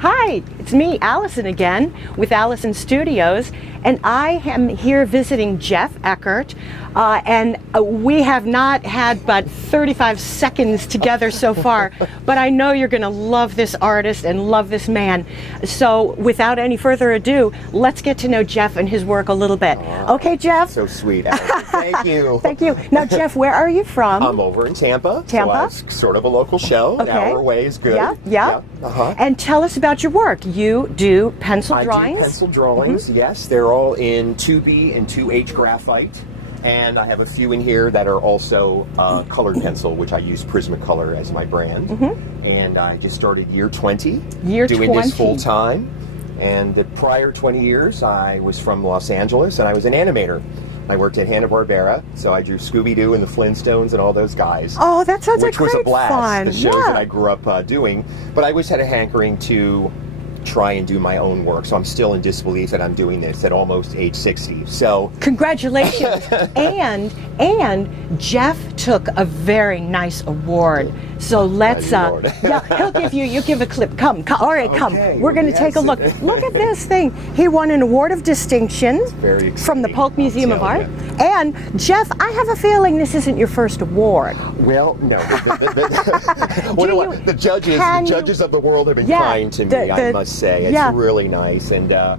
Hi, it's me, Allison again, with Allison Studios, and I am here visiting Jeff Eckert, and we have not had but 35 seconds together so far, but I know you're going to love this artist and love this man. So without any further ado, let's get to know Jeff and his work a little bit. Okay, Jeff? So sweet, Allison. Thank you. Thank you. Now, Jeff, where are you from? I'm over in Tampa. Tampa? So it's sort of a local show. Okay. An hour away is good. Yeah. And tell us about your work. You do pencil drawings? I do pencil drawings, yes. They're all in 2B and 2H graphite. And I have a few in here that are also colored pencil, which I use Prismacolor as my brand. And I just started year 20. Doing this full time. And the prior 20 years, I was from Los Angeles, and I was an animator. I worked at Hanna-Barbera, so I drew Scooby-Doo and the Flintstones and all those guys. Oh, that sounds like great Which was a blast, fun. the shows that I grew up doing. But I always had a hankering to try and do my own work, so I'm still in disbelief that I'm doing this at almost age 60. So congratulations. and Jeff took a very nice award. So let's he'll give you give a clip. Come. All right, come. We're going to take a look. Look at this thing. He won an award of distinction from the Polk Museum of Art. And Jeff, I have a feeling this isn't your first award. Well, no. The judges of the world have been kind to me, I must say. It's really nice. And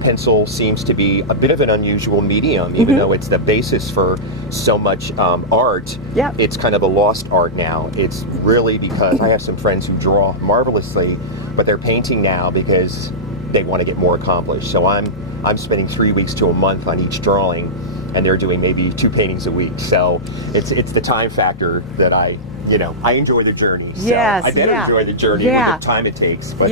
pencil seems to be a bit of an unusual medium, even though it's the basis for so much art. It's kind of a lost art now. It's really because I have some friends who draw marvelously, but they're painting now because they want to get more accomplished. So I'm spending 3 weeks to a month on each drawing, and they're doing maybe 2 paintings a week. So it's the time factor that I enjoy the journey. So I better enjoy the journey with the time it takes. But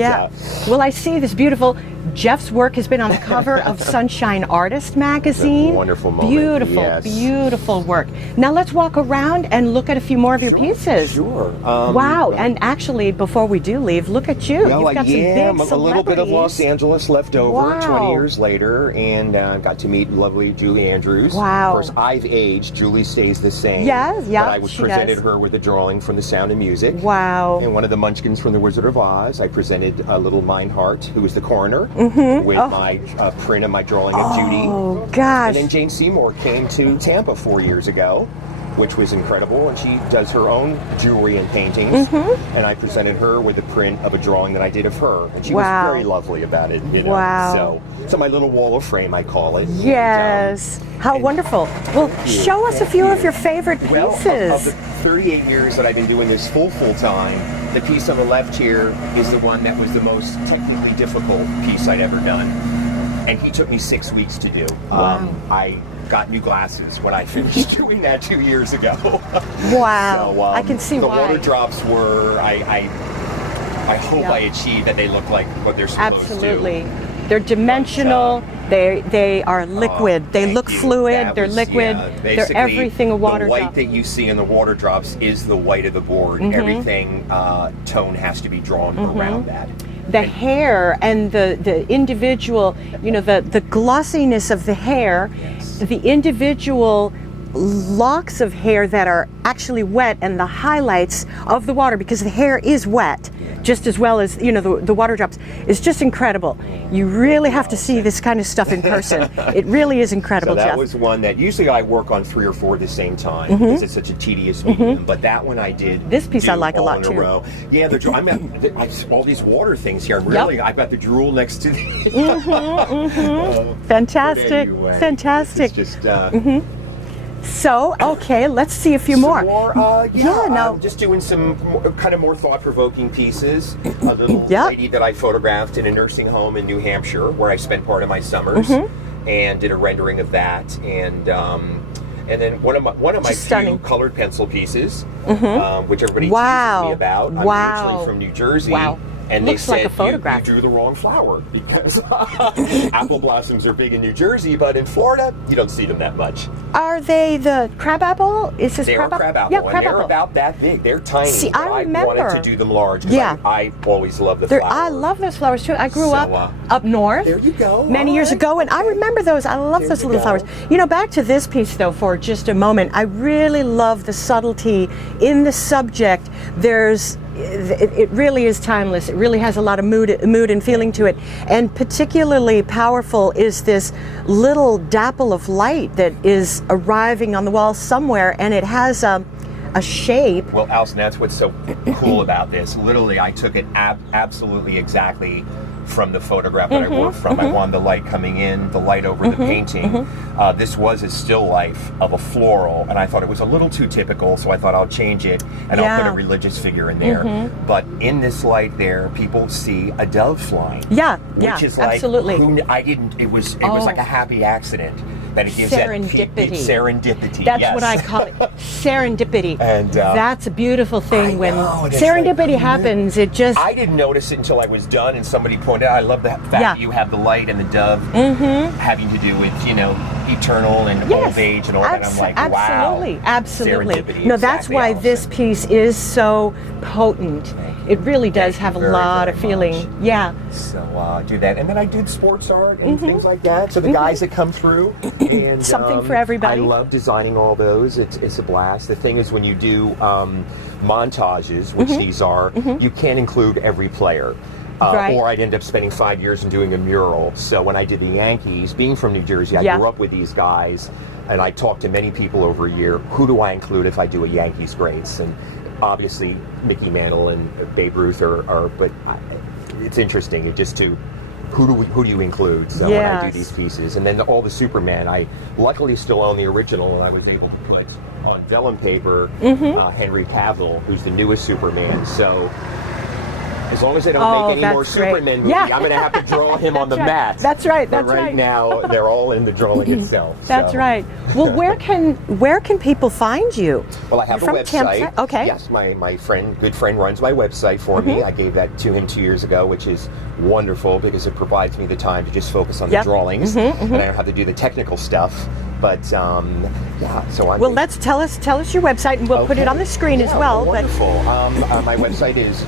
well, I see this beautiful. Jeff's work has been on the cover of Sunshine Artist magazine. Wonderful moment. Beautiful work. Now let's walk around and look at a few more of your pieces. Sure. Wow. And actually, before we do leave, look at you. Well, You've got some big celebrities. A little bit of Los Angeles left over 20 years later, and got to meet lovely Julie Andrews. Wow. Of course, I've aged. Julie stays the same. But I presented her with a drawing from The Sound of Music. Wow. And one of the Munchkins from The Wizard of Oz. I presented a little Meinhardt, who was the coroner, with my print of my drawing of Judy. Oh, gosh. And then Jane Seymour came to Tampa 4 years ago, which was incredible, and she does her own jewelry and paintings, and I presented her with a print of a drawing that I did of her, and she was very lovely about it. So my little wall of fame, I call it. Yes. How wonderful. Well, show us a few of your favorite pieces. Well, of the 38 years that I've been doing this full time, the piece on the left here is the one that was the most technically difficult piece I'd ever done, and he took me 6 weeks to do. I got new glasses when I finished doing that 2 years ago. Wow. So, I can see the why. The water drops were, I hope I achieved that they look like what they're supposed to. Absolutely. They're dimensional. They are liquid. They look fluid. They're liquid. They're everything a water drop. The white that you see in the water drops is the white of the board. Everything tone has to be drawn around that. The hair and the individual, the glossiness of the hair, the individual locks of hair that are actually wet, and the highlights of the water, because the hair is wet just as well as the water drops, is just incredible. You really have to see this kind of stuff in person. It really is incredible. So that Jeff was one that usually I work on 3 or 4 at the same time because it's such a tedious medium. But that one I did. This piece I like a lot too. Row. Yeah, I all these water things here. I've got the drool next to the. Fantastic, anyway, fantastic. It's just. So, okay, let's see a few more. I'm just doing some kind of more thought-provoking pieces. A little lady that I photographed in a nursing home in New Hampshire, where I spent part of my summers, and did a rendering of that. And then one of my few colored pencil pieces, which everybody teases me about. I'm originally from New Jersey. And looks they said, like a photograph. You drew the wrong flower, because apple blossoms are big in New Jersey, but in Florida, you don't see them that much. Are they the crabapple? Is this crabapple? They're crabapple, and they're about that big. They're tiny. See, I remember. I wanted to do them large, because I always love the flowers. I love those flowers, too. I grew up north. There you go. Many years ago, and I remember those. I love those little flowers. Back to this piece, though, for just a moment. I really love the subtlety in the subject. There's it really is timeless. It really has a lot of mood and feeling to it. And particularly powerful is this little dapple of light that is arriving on the wall somewhere, and it has a shape. Well, Alison, that's what's so cool about this. Literally, I took it absolutely exactly from the photograph that I worked from. I wanted the light coming in, the light over the painting. This was a still life of a floral, and I thought it was a little too typical, so I thought I'll change it, and I'll put a religious figure in there. But in this light there, people see a dove flying. Which is like, absolutely. It was like a happy accident. That it gives serendipity. Serendipity. That's what I call it. Serendipity. And that's a beautiful thing. When like, serendipity happens, it just. I didn't notice it until I was done, and somebody pointed out. I love the fact that you have the light and the dove having to do with eternal and old age and all that. I'm like, wow. Absolutely. Serendipity. No, that's why this piece is so potent. It really does have a lot of feeling. Yeah. So do that, and then I did sports art and things like that. So the guys that come through, and something for everybody. I love designing all those. It's a blast. The thing is, when you do montages, which these are, you can't include every player. Or I'd end up spending 5 years and doing a mural. So when I did the Yankees, being from New Jersey, I grew up with these guys, and I talked to many people over a year. Who do I include if I do a Yankees greats? And obviously Mickey Mantle and Babe Ruth but it's interesting. It just who do you include? So when I do these pieces, and then all the Superman, I luckily still own the original, and I was able to put on vellum paper Henry Cavill, who's the newest Superman. So as long as they don't make any more Superman movies, I'm going to have to draw him on the mat. That's right. But right now, they're all in the drawing itself. That's right. Well, where can people find you? Well, I have a website. Tampa? Okay. Yes, my good friend runs my website for me. I gave that to him 2 years ago, which is wonderful because it provides me the time to just focus on the drawings, and I don't have to do the technical stuff. But so I'm. Well, tell us your website, and we'll put it on the screen as well. Wonderful. My website is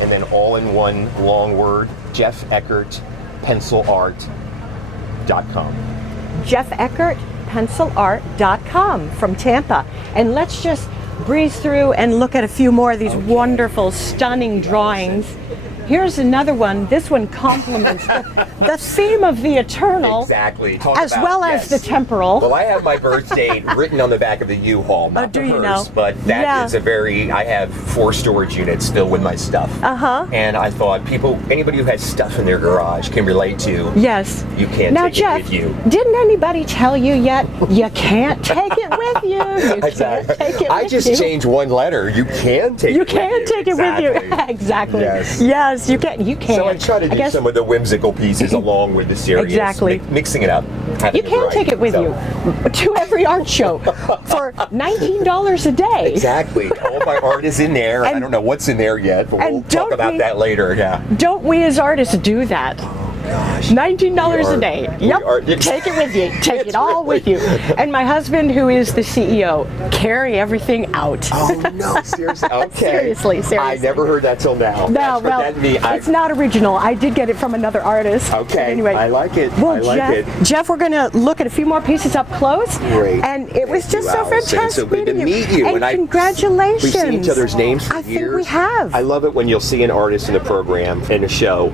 and then all in one long word, Jeff Eckert pencilart.com. Jeff Eckert pencilart.com from Tampa, and let's just breeze through and look at a few more of these wonderful, stunning drawings. Here's another one. This one complements the theme of the eternal, exactly, as well as the temporal. Well, I have my birth date written on the back of the U-Haul, not the hearse, but that is I have 4 storage units filled with my stuff. And I thought anybody who has stuff in their garage can relate to. Yes. You can't take Jeff, it with you. Didn't anybody tell you yet? You can't take it with you. Exactly. Can't take it I just changed one letter. You can take it with you. You can take it with you. Exactly. Yes. You can. So I try to do some of the whimsical pieces along with the serious. Exactly. Mixing it up. You can take it with you to every art show for $19 a day. Exactly. All my art is in there. I don't know what's in there yet, but we'll talk about that later. Yeah. Don't we as artists do that? Gosh. $19 a day. Yep. Take it with you. Take it all with you. And my husband, who is the CEO, carry everything out. Oh no, seriously. Okay. Seriously. I never heard that till now. No, it's not original. I did get it from another artist. Okay. Anyway, I like it. Jeff, we're going to look at a few more pieces up close. Great. And it was just so fantastic. So good to meet you. And congratulations. We've seen each other's names for years. I think we have. I love it when you'll see an artist in a program, in a show,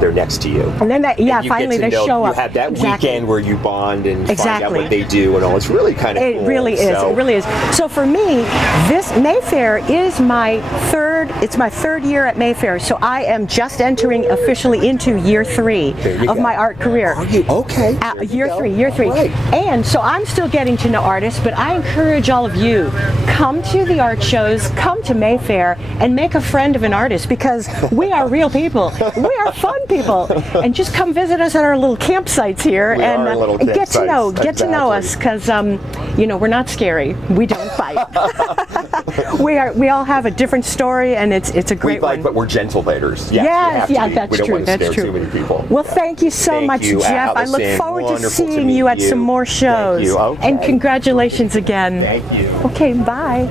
they're next to you. And then finally they show up. You have that weekend where you bond and find out what they do and all. It's really kind of cool. It really is. It really is. So for me, this Mayfair is my third year at Mayfair. So I am just entering officially into year 3 of my art career. Are you? Okay. Year 3. Right. And so I'm still getting to know artists, but I encourage all of you, come to the art shows, come to Mayfair, and make a friend of an artist, because we are real people. We are fun people. And just come visit us at our little campsites here and get to know us, because we're not scary. We don't fight. we all have a different story, and it's a great one. But we're gentle fighters. Yes, that's true. That's true. Too many people. Well, thank you so much, Jeff. Allison. I look forward to seeing you at some more shows. Thank you. Okay. And congratulations again. Thank you. Okay, bye.